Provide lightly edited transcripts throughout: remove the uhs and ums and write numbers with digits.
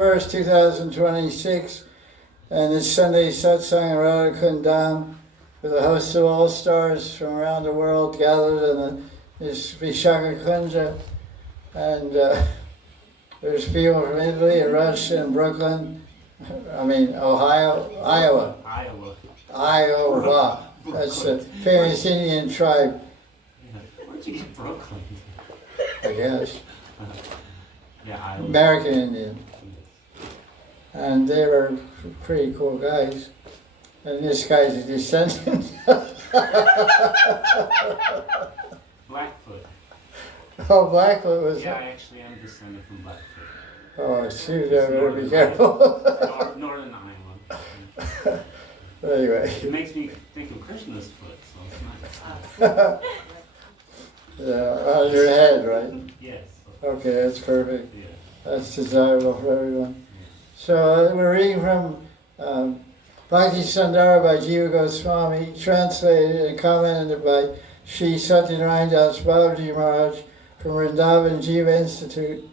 1st, 2026, and this Sunday satsang in Radha Kundam with a host of all-stars from around the world gathered in this Vishaka Kunja. And there's people from Italy and Russia and Brooklyn, Ohio, Iowa. Iowa. That's a famous Indian tribe. Where'd you get Brooklyn? I guess. Yeah, Iowa. American Indian. And they were pretty cool guys. And this guy's a descendant. Blackfoot. Oh, Blackfoot was. Yeah, I actually am descended from Blackfoot. Oh, shoot, I better be careful. Northern Iowa. Anyway. It makes me think of Krishna's foot, so it's nice. Yeah, on your head, right? Yes. Okay, that's perfect. Yeah. That's desirable for everyone. So we're reading from Bhakti Sandarbha by Jiva Goswami, translated and commented by Sri Satyanarayana Das Babaji Maharaj from Vrindavan Jiva Institute.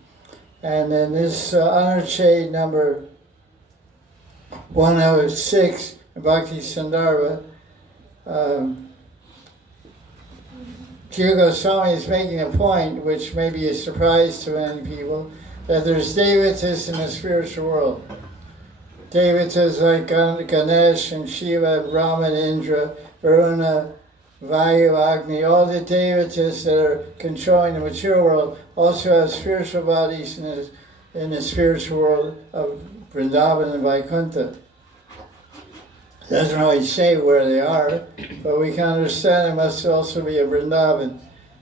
And in this honored shade number 106 in Bhakti Sandarbha, Jiva Goswami is making a point, which may be a surprise to many people, that there's devatas in the spiritual world. Devatas like Ganesh and Shiva, and Brahma and Indra, Varuna, Vayu, Agni, all the devatas that are controlling the material world also have spiritual bodies in the spiritual world of Vrindavan and Vaikuntha. It doesn't really say where they are, but we can understand it must also be a Vrindavan,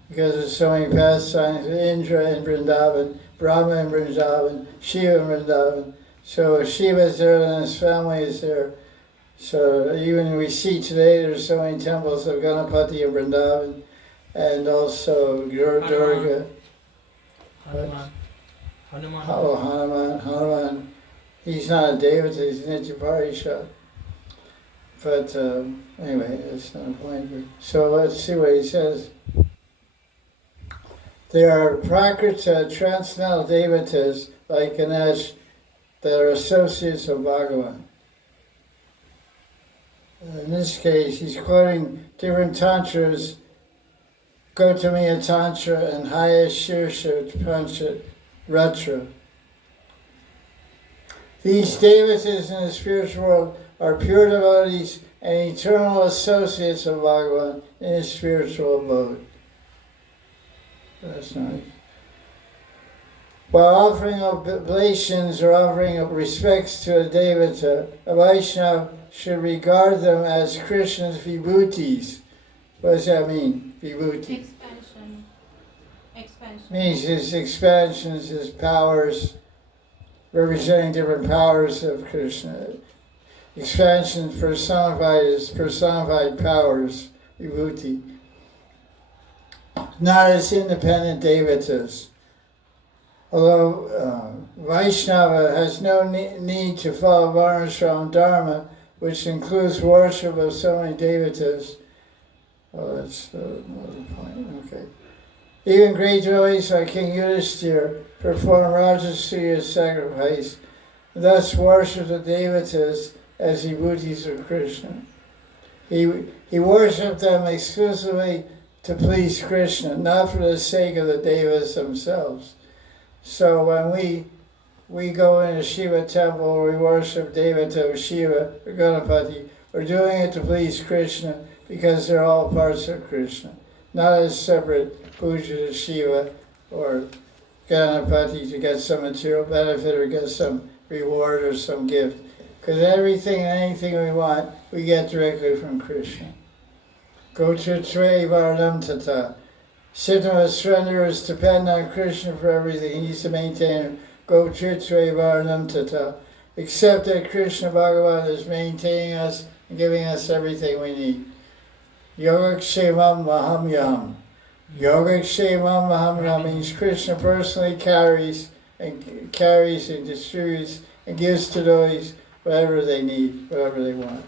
because there's so many pastimes, Indra in Vrindavan, Brahma in Vrindavan, Shiva in Vrindavan. So if Shiva is there, then his family is there. So even we see today there's so many temples of Ganapati in Vrindavan, and also Durga. Hanuman. He's not a devata, he's Nityaparisha. But anyway, that's not a point. So let's see what he says. There are Prakrita, transcendental devatas like Ganesh that are associates of Bhagavan. In this case, he's quoting different tantras, Gautamiya Tantra and Haya Shirsha Pancha Ratra. These devatas in the spiritual world are pure devotees and eternal associates of Bhagavan in his spiritual abode. That's nice. While offering oblations or offering of respects to a devata, a Vaishnava should regard them as Krishna's vibhutis. What does that mean, vibhuti? Expansion. Means his expansions, his powers, representing different powers of Krishna. Expansion personified as personified powers, vibhuti. Not as independent devatas. Although Vaishnava has no need to follow Varnashram Dharma, which includes worship of so many devatas. Oh, that's another point. Okay. Even great devotees like King Yudhishthira perform Rajasuya sacrifice, and thus worship the devatas as vibhutis of Krishna. He worshipped them exclusively to please Krishna, not for the sake of the devas themselves. So when we go in a Shiva temple, we worship Devata of Shiva or Ganapati, we're doing it to please Krishna because they're all parts of Krishna, not as separate puja to Shiva or Ganapati to get some material benefit or get some reward or some gift. Because everything and anything we want, we get directly from Krishna. Gochatre Varnam Tata. Siddhama surrender is depend on Krishna for everything. He's the maintainer. Gochatre Varnam Tata. Accept that Krishna Bhagavan is maintaining us and giving us everything we need. Yogakshemam Mahamyam. Yogakshemam Mahamyam means Krishna personally carries and distributes and gives to those whatever they need, whatever they want.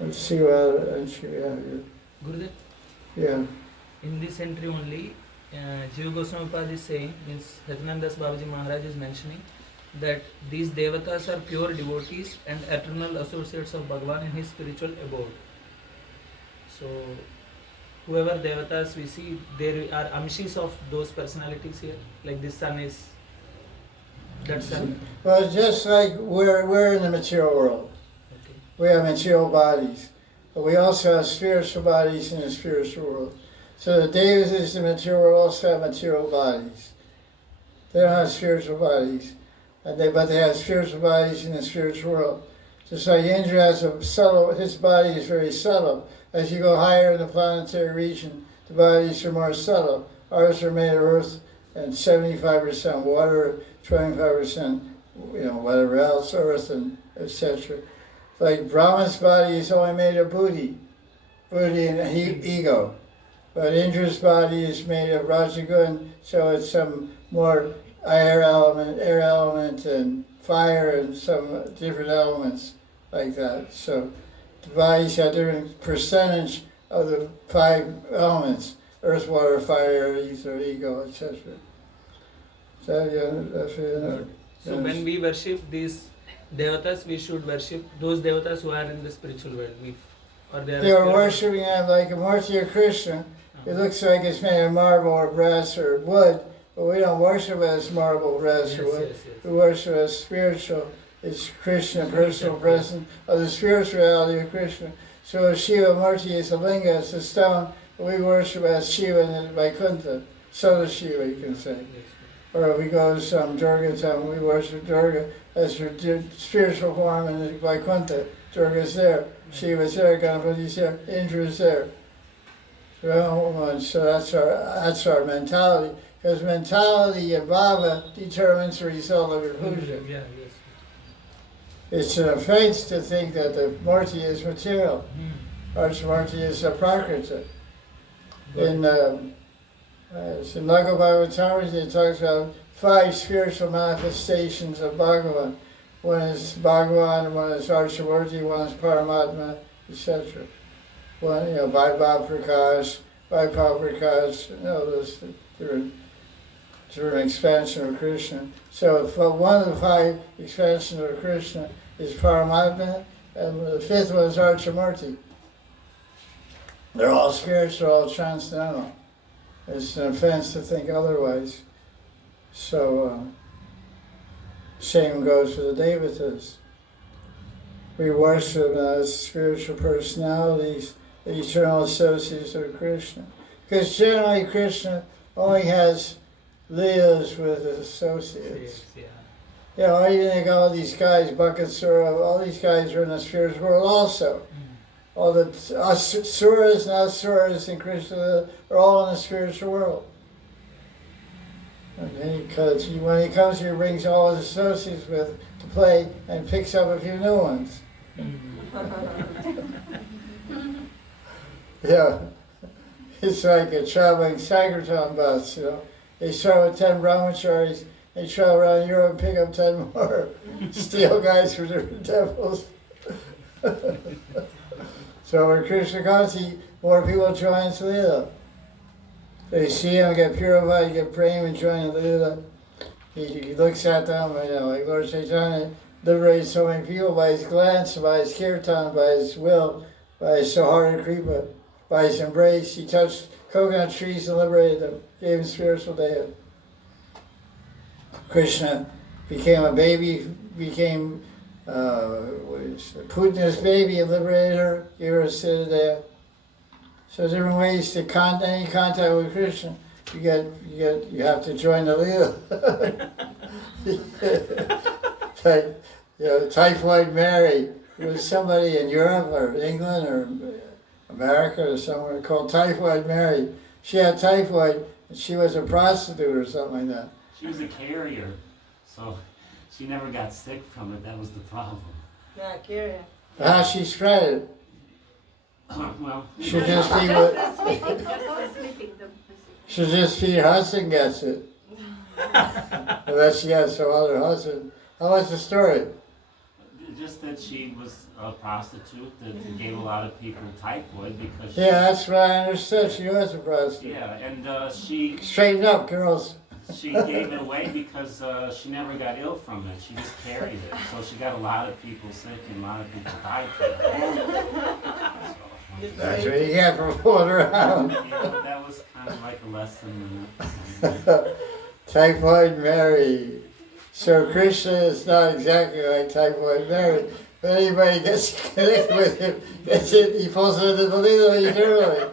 Let's see what entry we have here. Gurudev? Yeah. In this entry only, Jiva Goswami Pad is saying, means Satyananda Das Babaji Maharaj is mentioning that these devatas are pure devotees and eternal associates of Bhagavan in his spiritual abode. So, whoever devatas we see, there are amshis of those personalities here. Like this sun is that sun. Well, just like we're in the material world. Okay. We have material bodies. But we also have spiritual bodies in the spiritual world. So the devatas in the material world also have material bodies. They don't have spiritual bodies. But they have spiritual bodies in the spiritual world. Just like Indra has a subtle, his body is very subtle. As you go higher in the planetary region, the bodies are more subtle. Ours are made of earth and 75% water, 25%, whatever else, earth and etc. Like Brahma's body is only made of buddhi and ego. But Indra's body is made of Rajagun, so it's some more air element and fire and some different elements like that. So the bodies have different percentage of the 5 elements: earth, water, fire, ether, ego, etc. So, So when we worship these devatas, we should worship those devatas who are in the spiritual world. They are worshipping them like a Murti of Krishna. It looks like it's made of marble or brass or wood, but we don't worship as marble, brass, or wood. We worship as spiritual. It's Krishna, personal presence of the spirituality of Krishna. So Shiva Murti is a linga, it's a stone. We worship as Shiva in Vaikuntha. So does Shiva, you can say. Or we go to some Durga temple, we worship Durga as her spiritual form in the Vaikuntha. Durga's there, Shiva's there, Ganapati's there, Indra's there. So that's our mentality. Because mentality and bhava determines the result of your puja. Yeah, yes. It's an offense to think that the Murti is material. Archamurti is a prakriti. In Srimad Bhagavatam, it talks about 5 spiritual manifestations of Bhagavan. One is Bhagavan, one is Archamurti, one is Paramatma, etc. One, Vaibhav Prakash, those different expansion of Krishna. So one of the 5 expansions of Krishna is Paramatma, and the 5th one is Archamurti. They're all spiritual, all transcendental. It's an offense to think otherwise. So, same goes for the devatas. We worship them as spiritual personalities, the eternal associates of Krishna. Because generally Krishna only has leelas with his associates. Even think all these guys, Bakasura, all these guys are in the spiritual world also. All the suras and asuras in Krishna are all in the spiritual world. And because when he comes here, he brings all his associates with to play and picks up a few new ones. It's like a traveling Sankirtan bus, They start with 10 brahmacharis, they travel around Europe and pick up 10 more. Steal guys from different temples. So when Krishna comes, more people join the Leela. They see him, get purified, get praying and join the Leela. He looks at them, like Lord Caitanya liberates so many people by his glance, by his kirtan, by his will, by his Sahara Kripa, by his embrace. He touched coconut trees and liberated them, gave him spiritual deity. Krishna became a baby, became Putina's baby and liberated her, gave her a Siddha. So different ways to any contact with Krishna. You have to join the Leela. Typhoid Mary. There was somebody in Europe or England or America or somewhere called Typhoid Mary. She had typhoid and she was a prostitute or something like that. She was a carrier, so she never got sick from it. That was the problem. Yeah, carrier. How she spread it? Well, Should just be should just be her husband gets it. Unless she has some other husband. How was the story? just that she was a prostitute that gave a lot of people typhoid because Yeah, that's what I understood. She was a prostitute. yeah, and she Straighten up, girls. she gave it away because she never got ill from it. She just carried it. So she got a lot of people sick and a lot of people died from it. That's what you get for fooling around. Yeah, that was kind of like a lesson in it. Typhoid Mary. So Krishna is not exactly like Typhoid Mary. But anybody gets connected with him, gets it, he falls into the Leela eternally.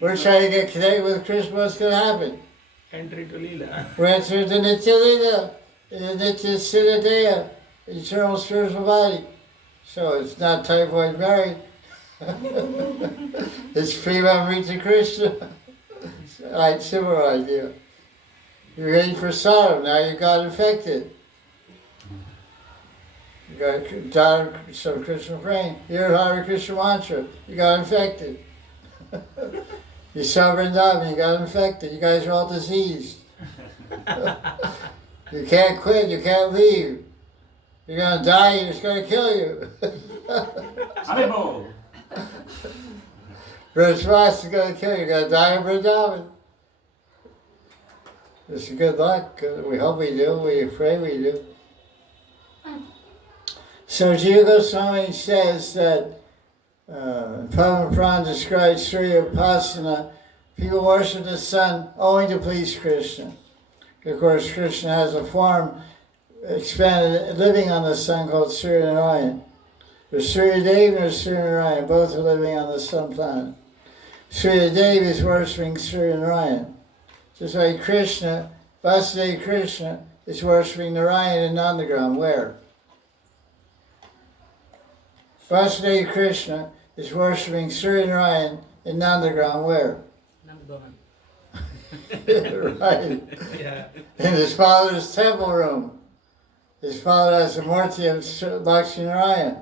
We're trying to get connected with Krishna, what's going to happen? Entry to Leela. We're entering the Nitya Leela, the Nitya Siddhadeya, eternal spiritual body. So it's not Typhoid Mary. It's Premamrita Krishna. Right, similar idea. You're ready for Sodom, now you got infected. You got some Krishna praying. You heard Hare Krishna mantra, you got infected. You saw Vrindavan, you got infected. You guys are all diseased. You can't quit, you can't leave. You're going to die, it's going to kill you. Haribo! Rishwas is going to kill you, you're going to die in Vrindavan. It's good luck. We hope we do, we pray we do. So Jiva Goswami says that Padma describes Sri Upasana. People worship the sun only to please Krishna. Of course, Krishna has a form expanded, living on the sun called Surya Narayan. There's Surya Dev and there's Surya Narayan, both are living on the sun planet. Surya Dev is worshipping Surya Narayan. Just like Krishna, Vasudeva Krishna is worshipping Narayan in Nandagram. Where? Vasudeva Krishna is worshipping Surya Narayan in Nandagram. Where? Right. Yeah. In his father's temple room. His father has a murti of Lakshmi Narayan.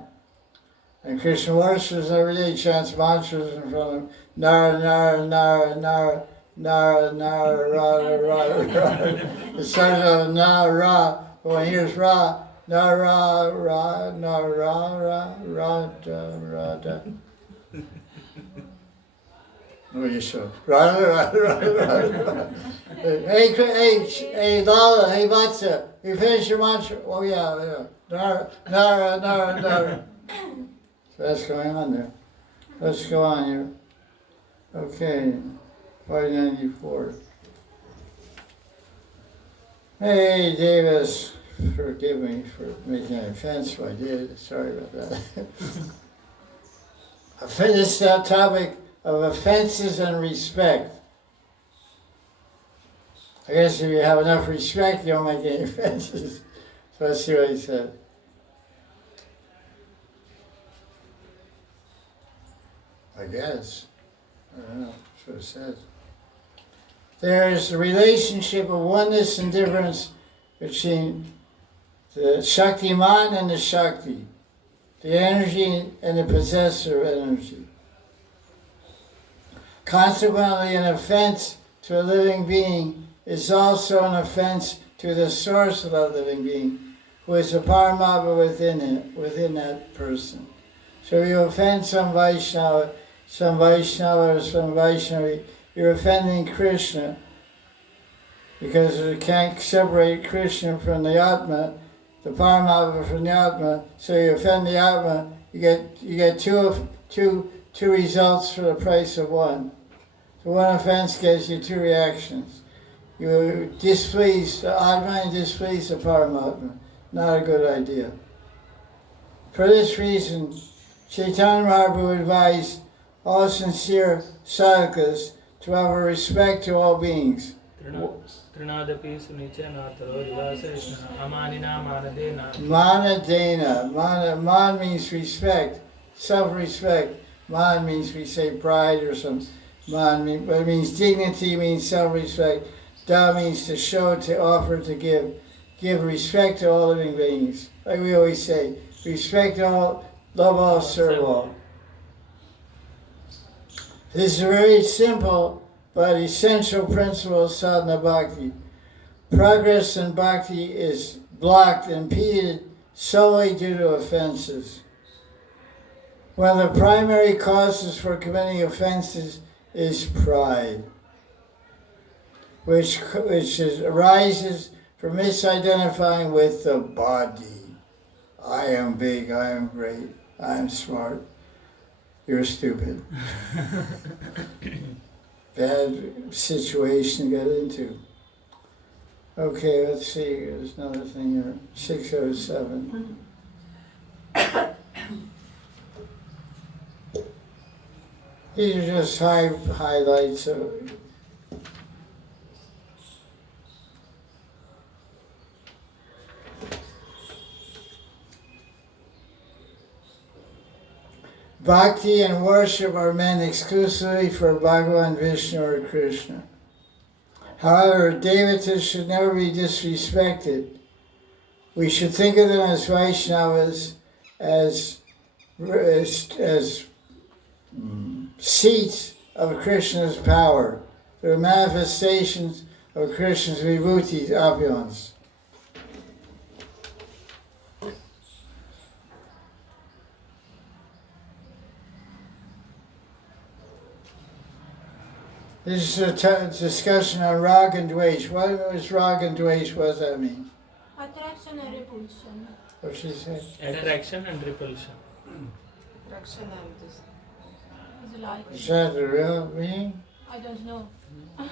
And Krishna worships every day, chants mantras in front of him. Nara, Nara, Nara, Nara, Nara, Nara, Ra, Ra, Ra. It starts out Nara, Ra, but when he hears Ra, Nara, Ra, Nara, Ra, Ra, Da, Ra, Da. Oh, you show. Hey, Lala, hey, Vatsa, you finished your mantra? Oh, yeah. Nara, Nara, Nara, Nara. So that's going on there. Let's go on here. Okay, 594. Hey, Davis, forgive me for making an offense if I did. Sorry about that. I finished that topic of offenses and respect. I guess if you have enough respect, you don't make any offenses. So let's see what he said. I guess. I don't know. That's what it says. There is a relationship of oneness and difference between the Shaktiman and the Shakti, the energy and the possessor of energy. Consequently, an offense to a living being is also an offense to the source of that living being, who is a Paramatma within that person. So if you offend some Vaishnava or some Vaishnavi, you're offending Krishna, because you can't separate Krishna from the Atma, the Paramatma from the Atma. So you offend the Atma, you get two results for the price of one. So one offense gets you two reactions. You displease the Atma and displease the Paramatma. Not a good idea. For this reason, Chaitanya Mahaprabhu advised all sincere sadhakas to have a respect to all beings. Manadena. Man means respect, self-respect. Man means we say pride or something. Man, but it means dignity, means self-respect. Da means to show, to offer, to give. Give respect to all living beings. Like we always say, respect all, love all, serve all. This is a very simple but essential principle of sadhana bhakti. Progress in bhakti is blocked and impeded solely due to offenses. One of the primary causes for committing offenses is pride. which arises from misidentifying with the body. I am big, I am great, I am smart. You're stupid. Bad situation to get into. Okay, let's see, there's another thing here. 607. These are just highlights of Bhakti and worship are meant exclusively for Bhagavan, Vishnu, or Krishna. However, devatas should never be disrespected. We should think of them as Vaishnavas, as seats of Krishna's power. They're manifestations of Krishna's vibhuti, opulence. This is a discussion on rag and dvesh. What is rag and dvesh? What does that mean? Attraction and repulsion. What she said? Attraction and repulsion. Attraction and this. Is like. Is that the real meaning? I don't know. I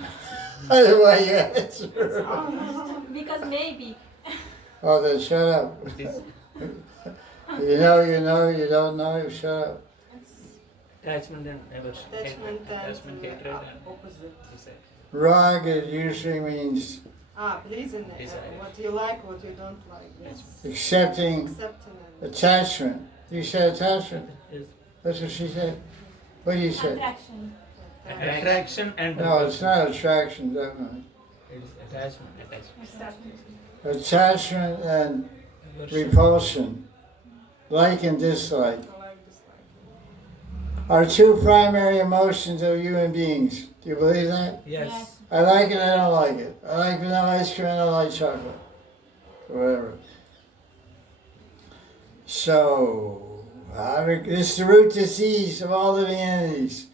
don't know why you answer. Because maybe. Oh, then shut up. You know, you don't know, shut up. Attachment and aversion. Attachment Attachment, and hatred, and opposite. Rag, it usually means Pleasing. Desire. What you like, what you don't like. Yes. accepting Accepting and attachment. You said attachment? Yes. That's what she said. What do you say? Attraction. Attraction and No, it's not attraction, definitely. It is attachment. Attachment and Aversion. repulsion, like and dislike, like dislike. are two primary emotions of human beings. Do you believe that? Yes. I like it, I don't like it. I like vanilla ice cream, I don't like chocolate. Or whatever. So, this is the root disease of all living entities.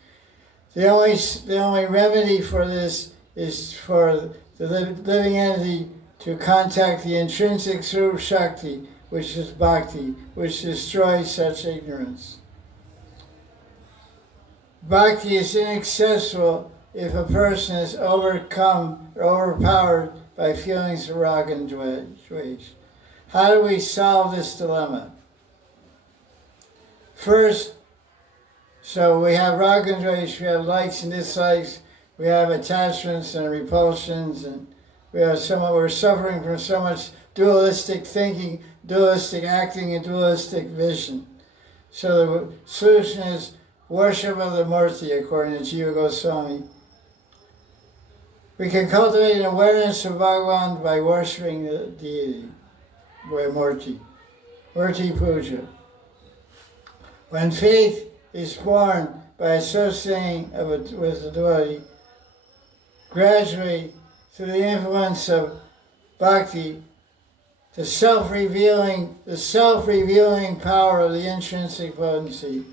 The only remedy for this is for the living entity to contact the intrinsic Swarup Shakti, which is Bhakti, which destroys such ignorance. Bhakti is inaccessible if a person is overcome or overpowered by feelings of rag and dvesh. How do we solve this dilemma? First, so we have rag and dvesh, we have likes and dislikes, we have attachments and repulsions, and we're suffering from so much dualistic thinking, dualistic acting, and dualistic vision. So the solution is worship of the Murti, according to Jiva Goswami. We can cultivate an awareness of Bhagavan by worshiping the deity, by Murti Puja. When faith is born by associating with the devotee, gradually, through the influence of Bhakti, the self-revealing power of the intrinsic potency,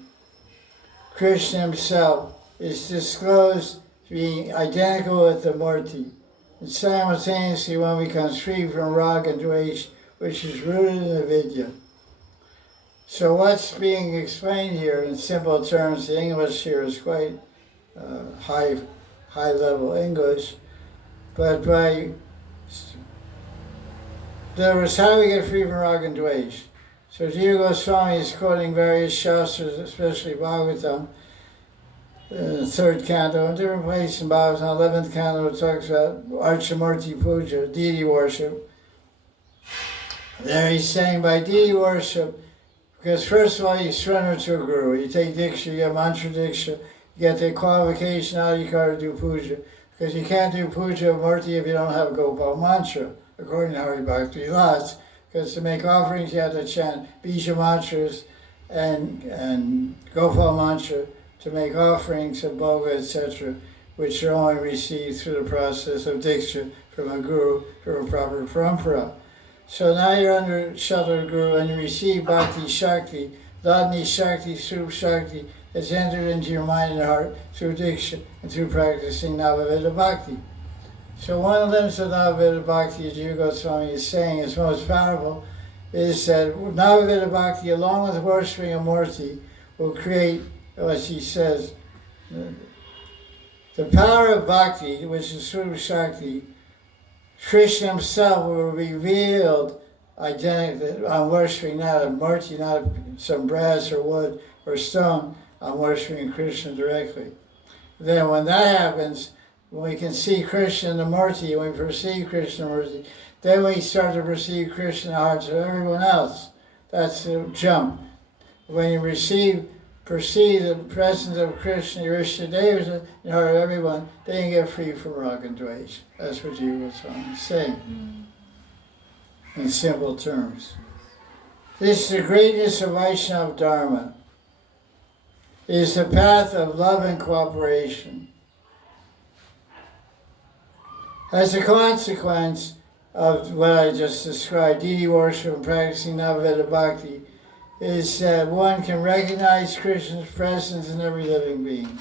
Krishna himself, is disclosed to be identical with the Murti. And simultaneously one becomes free from rag and dvesh, which is rooted in the Vidya. So what's being explained here in simple terms, the English here is quite high level English, but how do we get free from rag and dvesh? So Jiva Goswami is quoting various shastras, especially Bhagavatam, in the third canto, in different places in Bhagavatam, 11th canto, it talks about Archamurti Puja, deity worship. There he's saying by deity worship, because first of all you surrender to a guru, you take diksha, you get mantra diksha, you get the qualification adhikar to do puja, because you can't do puja of Murti if you don't have Gopal mantra, according to Hari Bhakti Vilas. Because to make offerings you have to chant Bija mantras and Gopal mantra to make offerings of Bhoga, etc., which are only received through the process of diksha from a guru, from a proper parampara. So now you're under shelter of guru and you receive Bhakti Shakti, Ladni Shakti, Swarup Shakti, that's entered into your mind and heart through diksha and through practicing Navaveda Bhakti. So one of the limits of Navavida Bhakti, as Jiva Goswami is saying, is most powerful, is that Navavida Bhakti, along with worshipping a Murti, will create, as he says, the power of Bhakti, which is Srupa Shakti. Krishna himself will be revealed identically. I'm worshipping not a Murti, not some brass or wood or stone. I'm worshipping Krishna directly. Then when that happens, when we can see Krishna in the Murti, when we perceive Krishna in the Murti, then we start to perceive Krishna in the hearts of everyone else. That's the jump. When you perceive the presence of Krishna, your Ishtadevas in the heart of everyone, then you get free from raga and dvesh. That's what Jiva Goswami is saying in simple terms. This is the greatness of Vaishnava Dharma. It is the path of love and cooperation. As a consequence of what I just described, deity worship and practicing Navavida Bhakti, is that one can recognize Krishna's presence in every living being.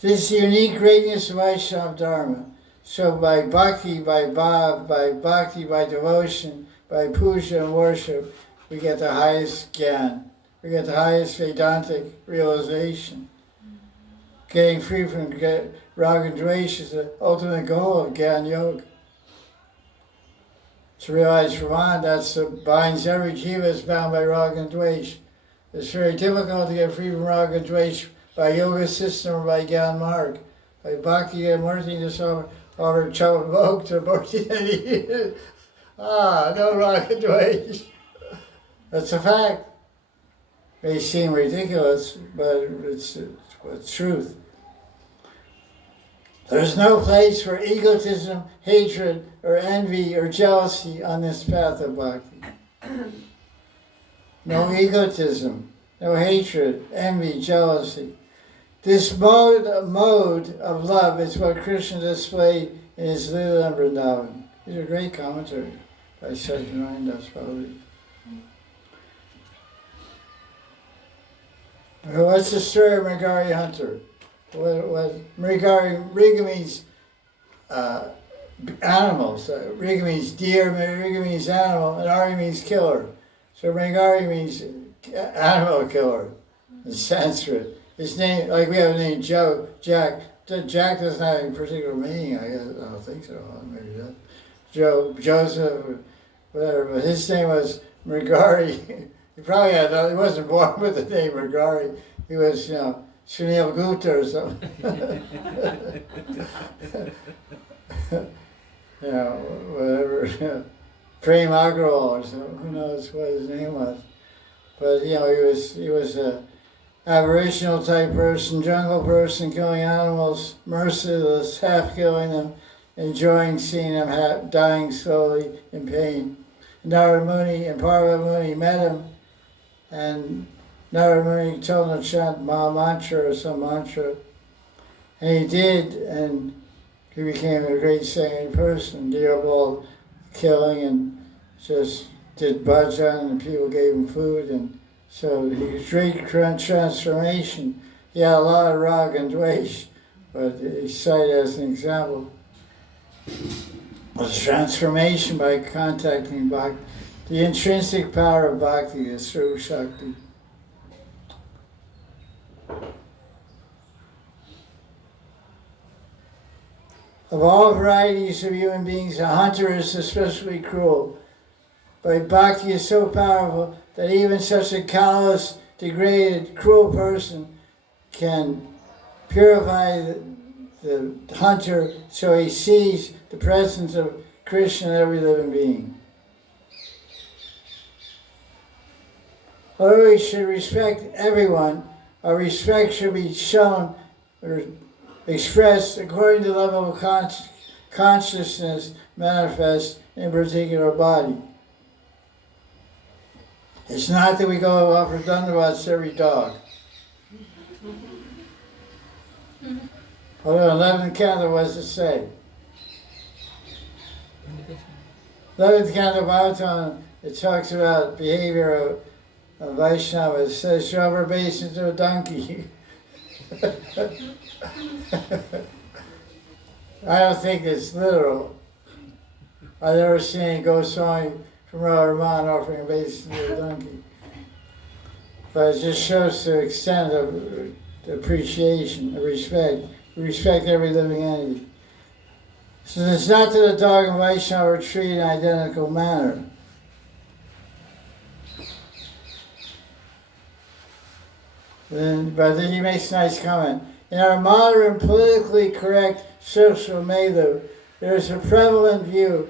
This is the unique greatness of Vaishnava Dharma. So by bhakti, by bhav, by bhakti, by devotion, by puja and worship, we get the highest gyan. We get the highest Vedantic realization. Getting free from raga and dvesh is the ultimate goal of Gyan Yoga. To realize Brahman, that's what binds every jiva is bound by raga and dvesh. It's very difficult to get free from raga and dvesh by yoga system or by Gyan Marg. By Bhakti and Murti, just over Chavabhog to Murti. No raga and dvesh. That's a fact. It may seem ridiculous, but it's truth. There's no place for egotism, hatred, or envy, or jealousy on this path of bhakti. No egotism, no hatred, envy, jealousy. This mode of love is what Krishna displayed in his Leela and Vrindavan. These are great commentaries by Sanatana Das Babaji. What's the story of Mrigari Hunter? Mriga means animals. Mriga means deer, Mriga means animal, and Ari means killer. So Mrigari means animal killer in Sanskrit. His name, like we have a name Jack. Jack doesn't have any particular meaning, I guess. I don't think so. Maybe that. Joseph, whatever. But his name was Mrigari. He probably he wasn't born with the name Mrigari. He was, Sunil Gupta or something. Whatever. Prem Agrawal or something. Who knows what his name was. But, he was a aboriginal type person, jungle person, killing animals, merciless, half killing them, enjoying seeing them dying slowly in pain. Narada Muni and Parvati Muni met him, and Narada Muni told him to chant Maha Mantra or some mantra. And he did, and he became a great singing person. Gave up all killing and just did bhajan, and people gave him food. And so he was great transformation. He had a lot of raga and dvesh, but he cited as an example was transformation by contacting Bhakti. The intrinsic power of Bhakti is Srupa Shakti. Of all varieties of human beings, a hunter is especially cruel. But Bhakti is so powerful that even such a callous, degraded, cruel person can purify the hunter so he sees the presence of Krishna in every living being. Although we should respect everyone, our respect should be shown or expressed according to the level of consciousness manifest in a particular body. It's not that we go offer dandavats to every dog. Although 11th canto, what does it say? 11th canto Bhagavatam, it talks about behavior of Vaishnava. It says, shove her base into a donkey. I don't think it's literal. I've never seen any Goswami from Raman offering a basin to a donkey. But it just shows the extent of appreciation, of respect. We respect every living entity. So it's not that the dog and Vaishnava are treated in an identical manner. But then he makes a nice comment. In our modern, politically correct social milieu, there is a prevalent view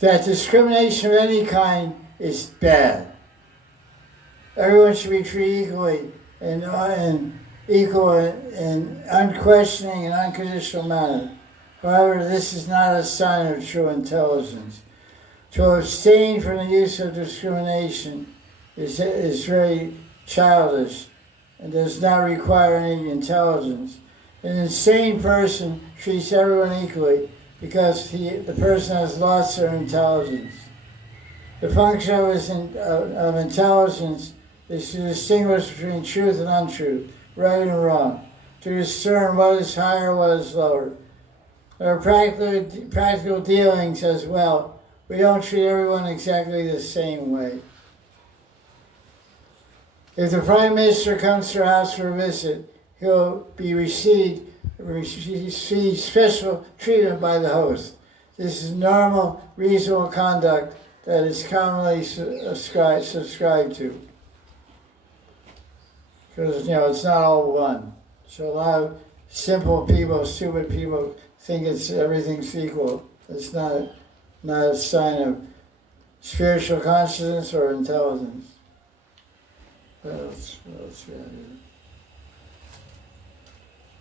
that discrimination of any kind is bad. Everyone should be treated equally and equal in unquestioning and unconditional manner. However, this is not a sign of true intelligence. To abstain from the use of discrimination is very childish and does not require any intelligence. An insane person treats everyone equally because the person has lost their intelligence. The function of intelligence is to distinguish between truth and untruth, right and wrong, to discern what is higher and what is lower. There are practical dealings as well. We don't treat everyone exactly the same way. If the Prime Minister comes to our house for a visit, he'll be receive special treatment by the host. This is normal, reasonable conduct that is commonly subscribed to. Because, it's not all one. So a lot of simple people, stupid people, think everything's equal. It's not a sign of spiritual consciousness or intelligence. What else we got here?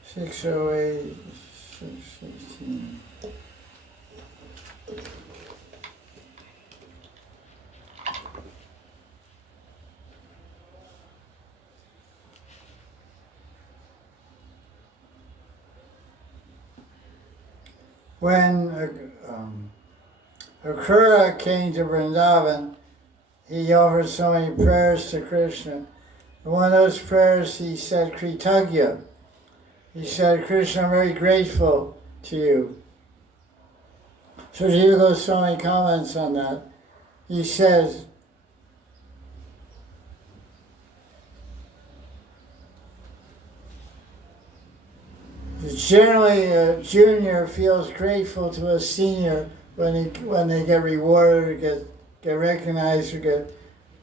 608, 616. When Akrura came to Vrindavan, he offered so many prayers to Krishna. In one of those prayers he said, Kritagya. He said, Krishna, I'm very grateful to you. So Jiva Goswami comments on that. He says, generally a junior feels grateful to a senior when they get rewarded or get recognized or get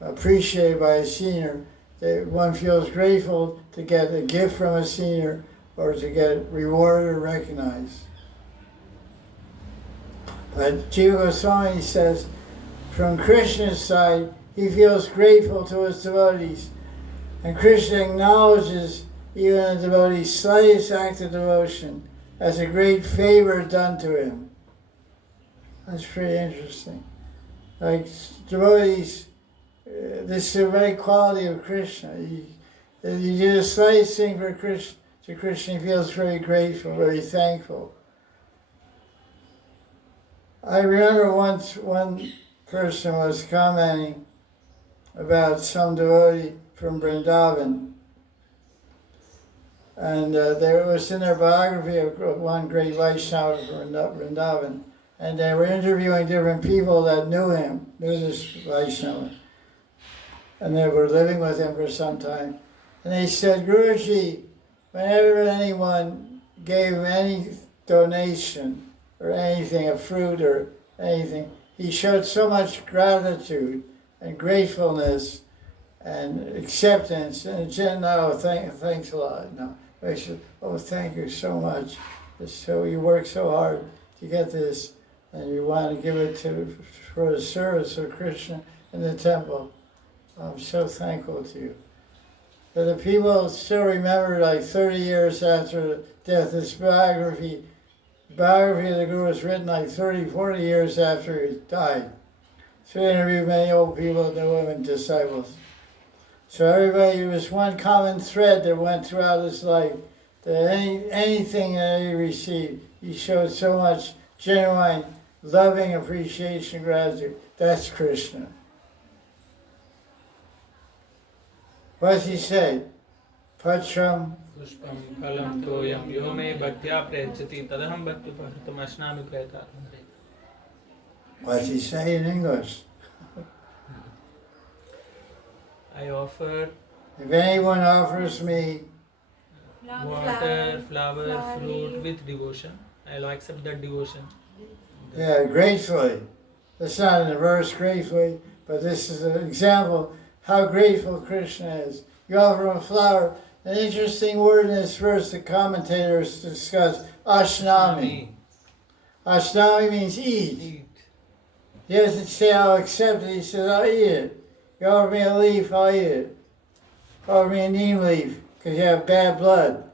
appreciated by a senior. One feels grateful to get a gift from a senior or to get rewarded or recognized. But Jiva Goswami says, from Krishna's side, he feels grateful to his devotees. And Krishna acknowledges even a devotee's slightest act of devotion as a great favor done to him. That's pretty interesting. Like devotees, this is the very quality of Krishna. You do the slightest thing for Krishna, to Krishna, he feels very grateful, very thankful. I remember once one person was commenting about some devotee from Vrindavan, and there was in their biography of one great Vaishnava from Vrindavan, and they were interviewing different people that knew this Vaishnava, and they were living with him for some time. And they said, Guruji, whenever anyone gave him any donation or anything, a fruit or anything, he showed so much gratitude and gratefulness and acceptance. And no, thanks a lot. No, I said, oh, thank you so much. So you work so hard to get this, and you want to give it for the service of Krishna in the temple. I'm so thankful to you. But the people still remember, like 30 years after death, this biography of the Guru was written like 30, 40 years after he died. So he interviewed many old people that knew him and disciples. So everybody, there was one common thread that went throughout his life, that anything that he received, he showed so much genuine, loving appreciation and gratitude. That's Krishna. What does he say? Patram. Pushpam phalam toyam yo me bhaktya prayachati tadaham bhakti pahartam ashnami prayata. What does he say in English? I offer If anyone offers me water, flower, fruit with devotion, I'll accept that devotion. yeah, gratefully. That's not in the verse gratefully, but this is an example how grateful Krishna is. You offer him a flower. An interesting word in this verse the commentators discuss, ashnami. Ashnami means eat. Eat. He doesn't say I'll accept it, he says I'll eat it. You offer me a leaf, I'll eat it. Offer me a neem leaf, because you have bad blood.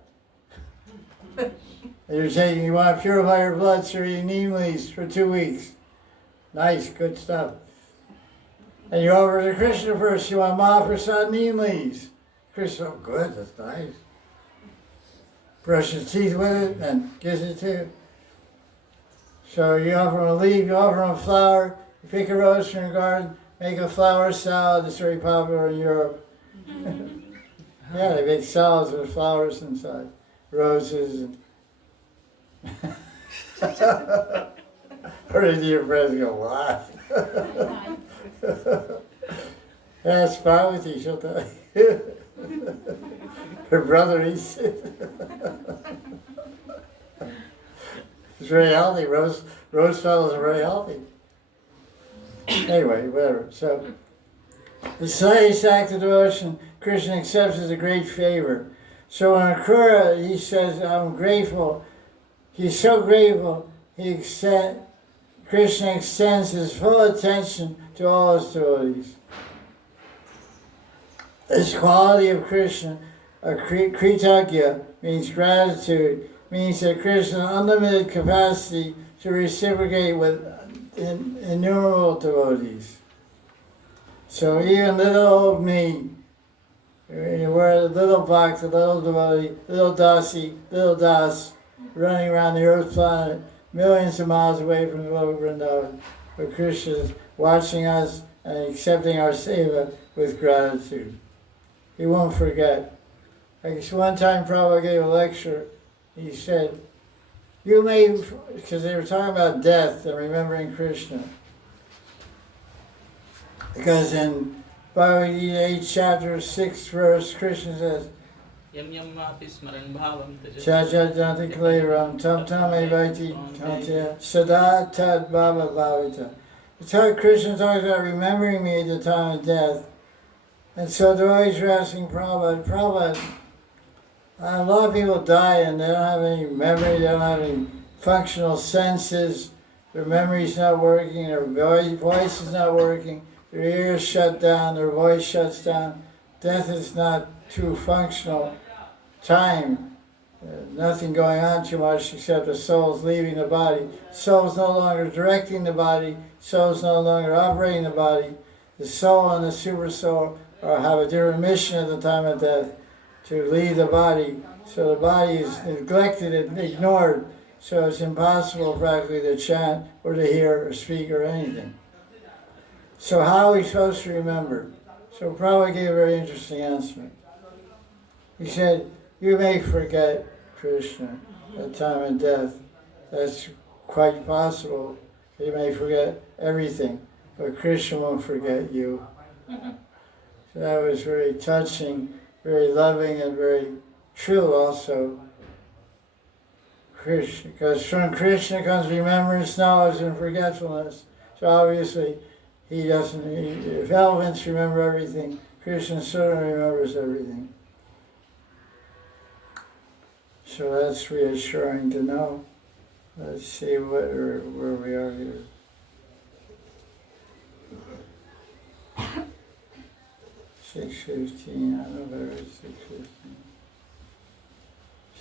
You want to purify your blood, so you eat neem leaves for 2 weeks. Nice, good stuff. And you offer to Krishna first, you want Mahaprasad neem leaves. Krishna, oh good, that's nice. Brush his teeth with it and gives it to you. So you offer him a leaf, you offer him a flower, you pick a rose from your garden, make a flower salad. It's very popular in Europe. Yeah, they make salads with flowers inside, roses. And or did your friends go, what? That's Parvati, she'll tell you. Her brother eats it. It's very healthy. Rose petals are very healthy. Anyway, whatever. So, the slightest act of devotion Krishna accepts as a great favor. So in Akrura, he says, I'm grateful. He's so grateful, Krishna extends his full attention to all his devotees. This quality of Krishna, Kritagya, means gratitude, means that Krishna's unlimited capacity to reciprocate with innumerable devotees. So even little old me, we're a little bhakt, a little devotee, little dasi, little das, running around the earth planet, millions of miles away from the Lord Vrindavan. But Krishna is watching us and accepting our seva with gratitude. He won't forget. Like one time Prabhupada gave a lecture, he said, you may, because they were talking about death and remembering Krishna. Because in Bhagavad Gita 8 chapter 6 verse, Krishna says, Yam yam vapi smaran bhavam Chacha janti kaleram tam tam evaiti tantya sada tad bhava bhavita. Krishna talks about remembering me at the time of death. And so they're always asking Prabhupada, a lot of people die and they don't have any memory, they don't have any functional senses, their memory's not working, their voice is not working, their ears shut down, their voice shuts down. Death is not too functional time. Nothing going on too much except the soul's leaving the body. Soul's no longer directing the body, soul's no longer operating the body. The soul and the super soul have a different mission at the time of death, to leave the body. So the body is neglected and ignored, so it's impossible practically to chant or to hear or speak or anything. So how are we supposed to remember? So Prabhupada gave a very interesting answer. He said, you may forget Krishna at the time of death. That's quite possible. You may forget everything, but Krishna won't forget you. So that was very touching, very loving, and very true also. Krishna, because from Krishna comes remembrance, knowledge, and forgetfulness. So obviously, if elephants remember everything, Krishna certainly remembers everything. So that's reassuring to know. Let's see where we are here. $6:15. I know there is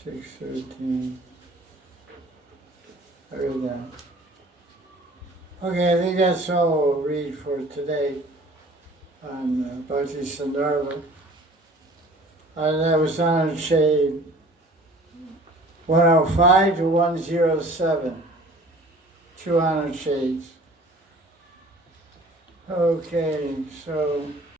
6:15. 6:13. I read that. Okay, I think that's all we'll read for today on Bhakti Sandarbha. And that was on shade 105 to 107. 200 shades. Okay, so